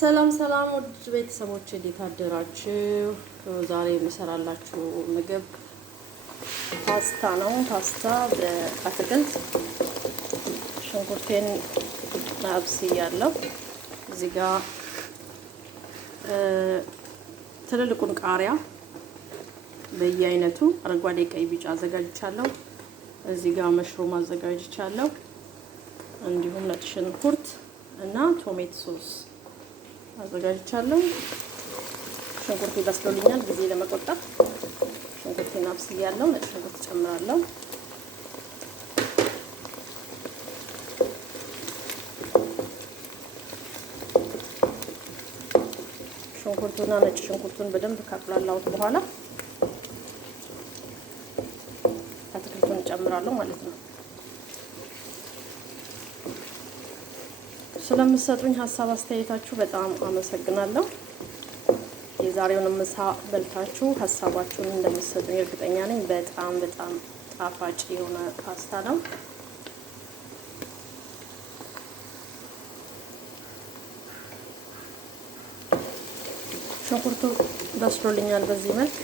ሰላም ሰላም ውድ ቤተሰቦች እንዴት አደራችሁ? ዛሬ የምሰራላችሁ ምግብ ፓስታ ነው። ፓስታ በአትክልት ሽንኩርቴን አብስያለሁ። እዚህ ጋር ትልልቁን ቃሪያ በየአይነቱ አረንጓዴ፣ ቀይ፣ ቢጫ አዘጋጅቻለሁ። እዚህ ጋር መሽሩም አዘጋጅቻለሁ። እንዲሁም ነጭ ሽንኩርት እና ቶሜቶ ሶስ አዘጋጅቻለሁ። ሽንኩርት ይበስሎልኛል። ጊዜ ለመቆጠብ ሽንኩርቴን አብስያለሁ። ነጭ ሽንኩርት ጨምራለሁ። ሽንኩርቱና ነጭ ሽንኩርቱን በደንብ ካቁላላሁት በኋላ አትክልቱን ጨምራለሁ ማለት ነው። ስለምትሰጡኝ ሀሳብ አስተያየታችሁ በጣም አመሰግናለሁ። የዛሬውን ምሳ በልታችሁ ሀሳባችሁን እንደምትሰጡኝ እርግጠኛ ነኝ። በጣም ጣፋጭ የሆነ ፓስታ ነው። ሽንኩርቱ በስሎልኛል። በዚህ መልክ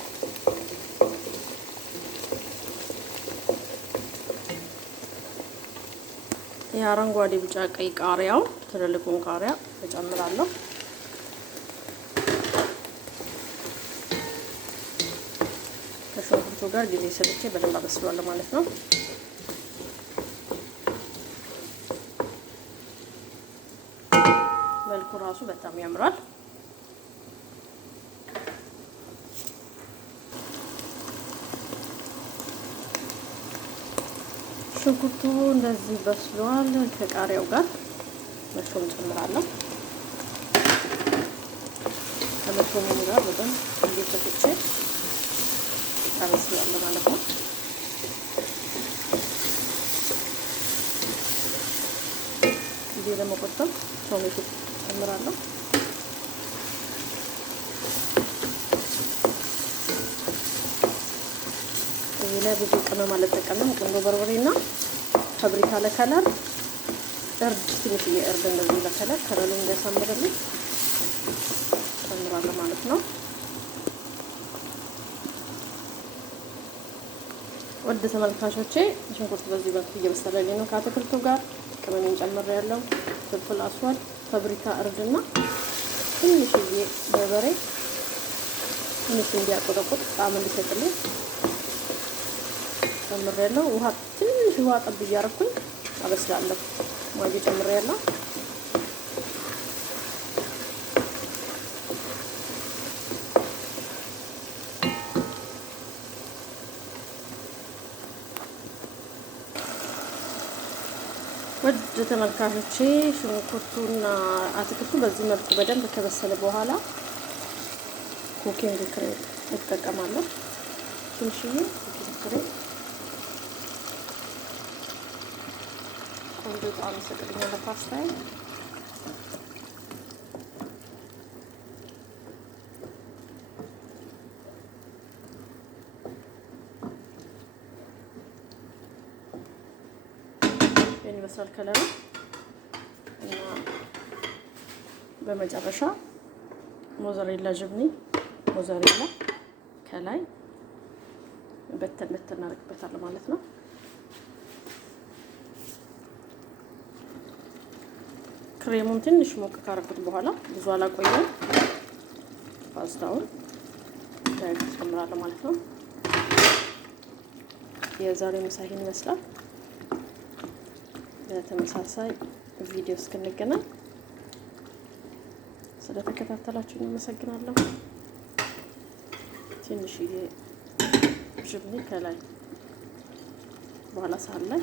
የአረንጓዴ፣ ቢጫ፣ ቀይ ቃሪያው ትልልቁን ቃሪያ እጨምራለሁ። ከሽንኩርቱ ጋር ጊዜ ሰጥቼ በደንብ አበስለዋለሁ ማለት ነው። መልኩ ራሱ በጣም ያምራል። ሽንኩርቱ እንደዚህ በስሏል። ከቃሪያው ጋር መሽሩም ጨምራለሁ። ከመሽሩሙ ጋር በደንብ እንዲፈጭቼ አበስላለሁ ማለት ነው። ጊዜ ለመቆጠብ ቶሜቶ ጨምራለሁ። እዚህ ላይ ብዙ ቅመም አልጠቀምም። ቁንዶ በርበሬና ፋብሪካ ለከለር እርድ፣ ትንሽዬ እርድ እንደዚህ ለከለር ከለሩን እንዲያሳምርልኝ ጨምራለሁ ማለት ነው። ውድ ተመልካቾቼ ሽንኩርት በዚህ መልኩ እየበሰለልኝ ነው። ከአትክልቱ ጋር ቅመሜን ጨምሬያለሁ። ፍልፍል አስዋድ፣ ፋብሪካ እርድና ትንሽዬ በርበሬ ትንሽ እንዲያቆጠቁጥ ጣዕም እንዲሰጥልኝ ጨምሬያለሁ። ትንሽ ውሃ ጠብ እያደረኩኝ አበስላለሁ። ማጂ ጨምሬያለሁ። ውድ ተመልካቾቼ ሽንኩርቱና አትክልቱ በዚህ መልኩ በደንብ ከበሰለ በኋላ ኩኪንግ ክሬም እጠቀማለሁ። ትንሽዬ ኩኪንግ ክሬም ቆንጆ ጣዕም ይሰጥልኛል ለፓስታዬ። ይሄን ይመስላል ከለሩ እና በመጨረሻ ሞዘሬላ ጅብኒ ሞዘሬላ ከላይ በተን እናደርግበታለን ማለት ነው። ክሬሙን ትንሽ ሞቅ ካረኩት በኋላ ብዙ አላቆየም። ፓስታውን ዳይሬክት ጨምራለሁ ማለት ነው። የዛሬው ምሳ ይሄን ይመስላል። በተመሳሳይ ቪዲዮ እስክንገናኝ ስለተከታተላችሁ አመሰግናለሁ። ትንሽዬ ጅብኒ ከላይ በኋላ ሳህን ላይ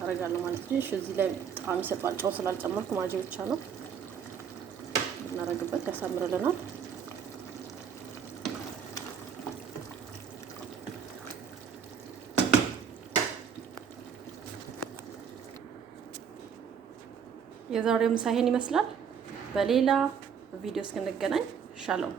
አረጋለሁ ማለት ነው። እዚህ ላይ ጣዕም ይሰጣል። ጨው ስላልጨመርኩ ማጂ ብቻ ነው እናረግበት፣ ያሳምርልናል። የዛሬው ምሳ ይሄን ይመስላል። በሌላ ቪዲዮ እስክንገናኝ ሻሎም።